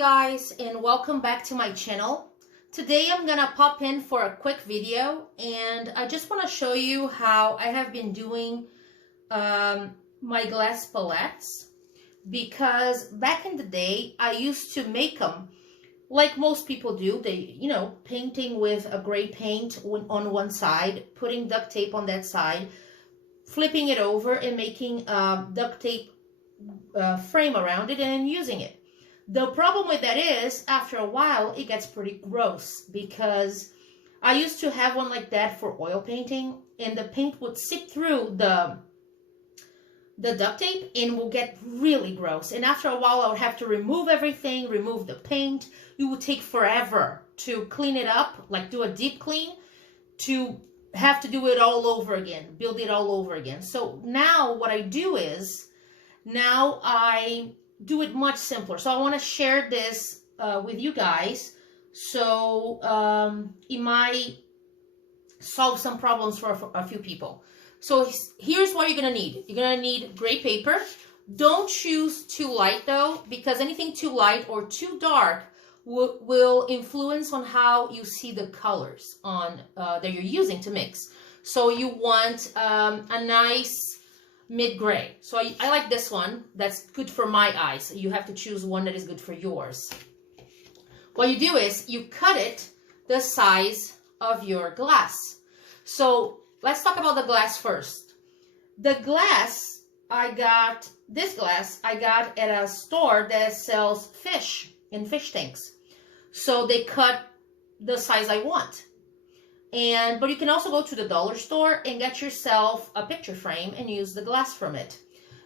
guys, and welcome back to my channel. Today I'm gonna pop in for a quick video, and I just want to show you how I have been doing my glass palettes, because back in the day I used to make them like most people do. They, painting with a gray paint on one side, putting duct tape on that side, flipping it over and making a duct tape frame around it and using it. The problem with that is, after a while, it gets pretty gross, because I used to have one like that for oil painting, and the paint would seep through the duct tape and will get really gross. And after a while, I would have to remove everything, remove the paint. It would take forever to clean it up, like do a deep clean, to have to do it all over again, build it all over again. So now what I do is, now I do it much simpler. So I want to share this with you guys, so it might solve some problems for a few people. So here's what you're gonna need. You're gonna need gray paper. Don't choose too light though, because anything too light or too dark will influence on how you see the colors on that you're using to mix. So you want a nice mid-gray. So I like this one. That's good for my eyes. You have to choose one that is good for yours. What you do is you cut it the size of your glass. So let's talk about the glass first. The glass, this glass I got at a store that sells fish in fish tanks. So they cut the size I want. But you can also go to the dollar store and get yourself a picture frame and use the glass from it.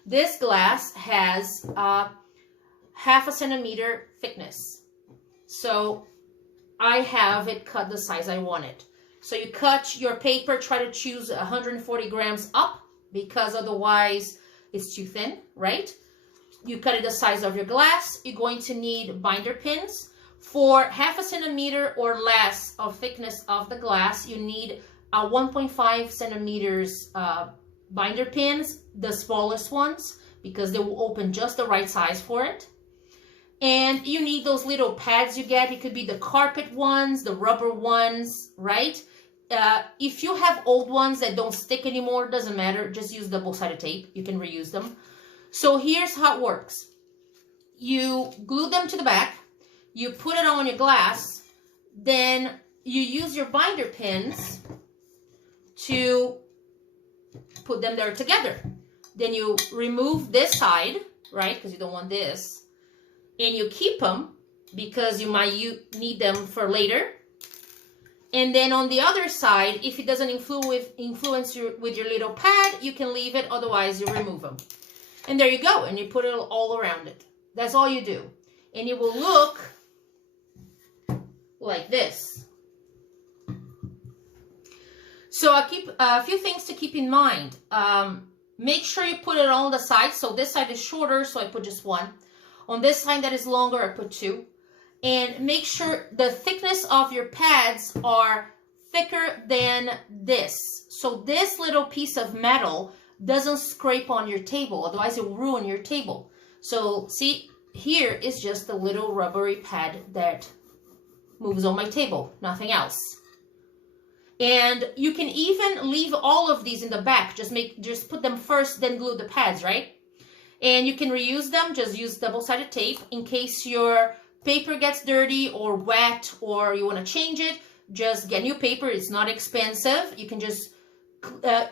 This glass has half a centimeter thickness. So I have it cut the size I want it. So you cut your paper, try to choose 140 grams up, because otherwise it's too thin, right? You cut it the size of your glass. You're going to need binder pins. For half a centimeter or less of thickness of the glass, you need a 1.5 centimeters binder pins, the smallest ones, because they will open just the right size for it. And you need those little pads you get. It could be the carpet ones, the rubber ones, right? If you have old ones that don't stick anymore, doesn't matter. Just use double-sided tape. You can reuse them. So here's how it works. You glue them to the back. You put it on your glass, then you use your binder pins to put them there together. Then you remove this side, right, because you don't want this, and you keep them because you might need them for later. And then on the other side, if it doesn't influence you with your little pad, you can leave it, otherwise you remove them. And there you go, and you put it all around it. That's all you do. And it will look like this. So I keep a few things to keep in mind. Make sure you put it on the side. So this side is shorter, so I put just one. On this side that is longer, I put two. And make sure the thickness of your pads are thicker than this. So this little piece of metal doesn't scrape on your table, otherwise it will ruin your table. So see, here is just a little rubbery pad that moves on my table, nothing else. And you can even leave all of these in the back. Just put them first, then glue the pads, right? And you can reuse them. Just use double-sided tape in case your paper gets dirty or wet, or you want to change it. Just get new paper. It's not expensive. You can just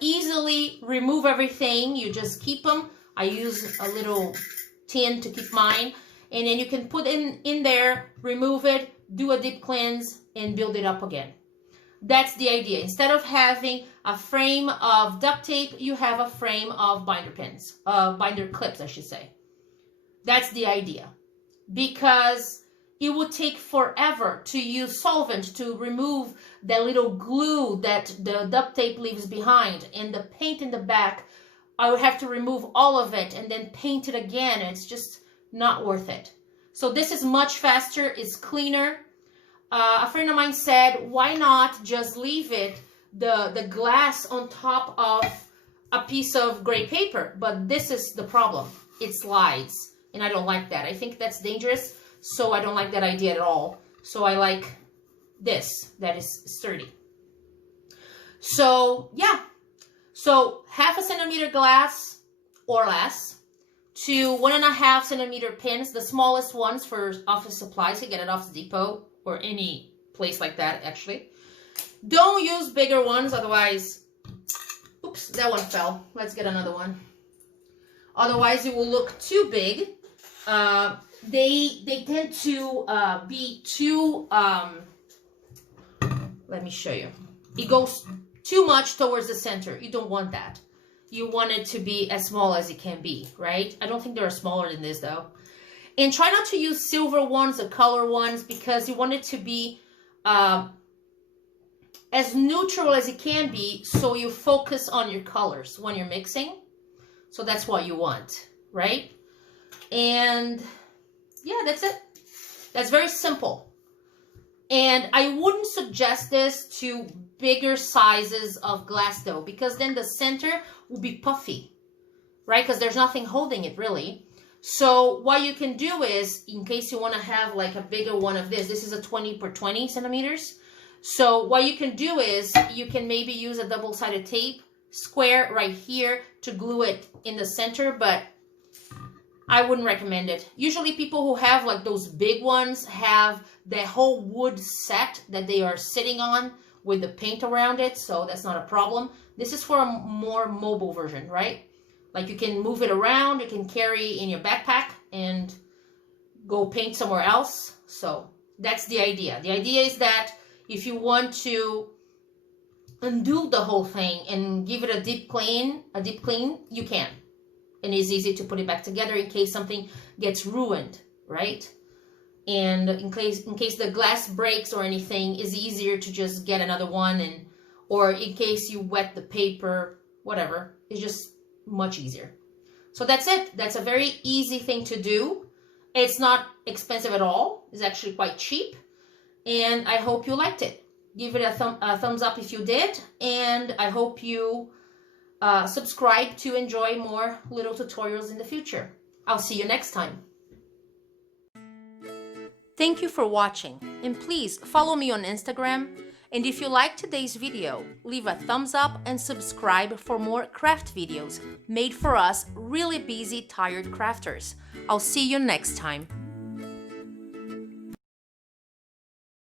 easily remove everything. You just keep them. I use a little tin to keep mine. And then you can put in there, remove it, do a deep cleanse, and build it up again. That's the idea. Instead of having a frame of duct tape, you have a frame of binder pins, binder clips, I should say. That's the idea. Because it would take forever to use solvent to remove that little glue that the duct tape leaves behind, and the paint in the back, I would have to remove all of it and then paint it again. It's just not worth it. So this is much faster, it's cleaner. A friend of mine said, why not just leave it, the glass on top of a piece of gray paper? But this is the problem. It slides, and I don't like that. I think that's dangerous. So I don't like that idea at all. So I like this that is sturdy. So yeah, so 1/2 centimeter glass or less to 1.5 centimeter pins, the smallest ones for office supplies. You get it Office Depot or any place like that actually. Don't use bigger ones, otherwise, oops, that one fell. Let's get another one. Otherwise it will look too big. They tend to be too, let me show you. It goes too much towards the center. You don't want that. You want it to be as small as it can be, right? I don't think there are smaller than this though. And try not to use silver ones or color ones because you want it to be as neutral as it can be, so you focus on your colors when you're mixing. So that's what you want, right? And yeah, that's it. That's very simple. And I wouldn't suggest this to bigger sizes of glass though, because then the center will be puffy, right? Because there's nothing holding it really. So what you can do is, in case you want to have like a bigger one of this is a 20 per 20 centimeters. So what you can do is you can maybe use a double-sided tape square right here to glue it in the center, but I wouldn't recommend it. Usually people who have like those big ones have the whole wood set that they are sitting on with the paint around it, so that's not a problem. This is for a more mobile version, right? Like you can move it around, you can carry in your backpack and go paint somewhere else. So that's the idea. The idea is that if you want to undo the whole thing and give it a deep clean, you can. And it's easy to put it back together in case something gets ruined, right? And in case the glass breaks or anything, it's easier to just get another one, and or in case you wet the paper, whatever, it's just much easier. So that's it. That's a very easy thing to do. It's not expensive at all. It's actually quite cheap. And I hope you liked it. Give it a thumbs up if you did. And I hope you subscribe to enjoy more little tutorials in the future. I'll see you next time. Thank you for watching. And please follow me on Instagram. And if you liked today's video, leave a thumbs up and subscribe for more craft videos made for us really busy, tired crafters. I'll see you next time.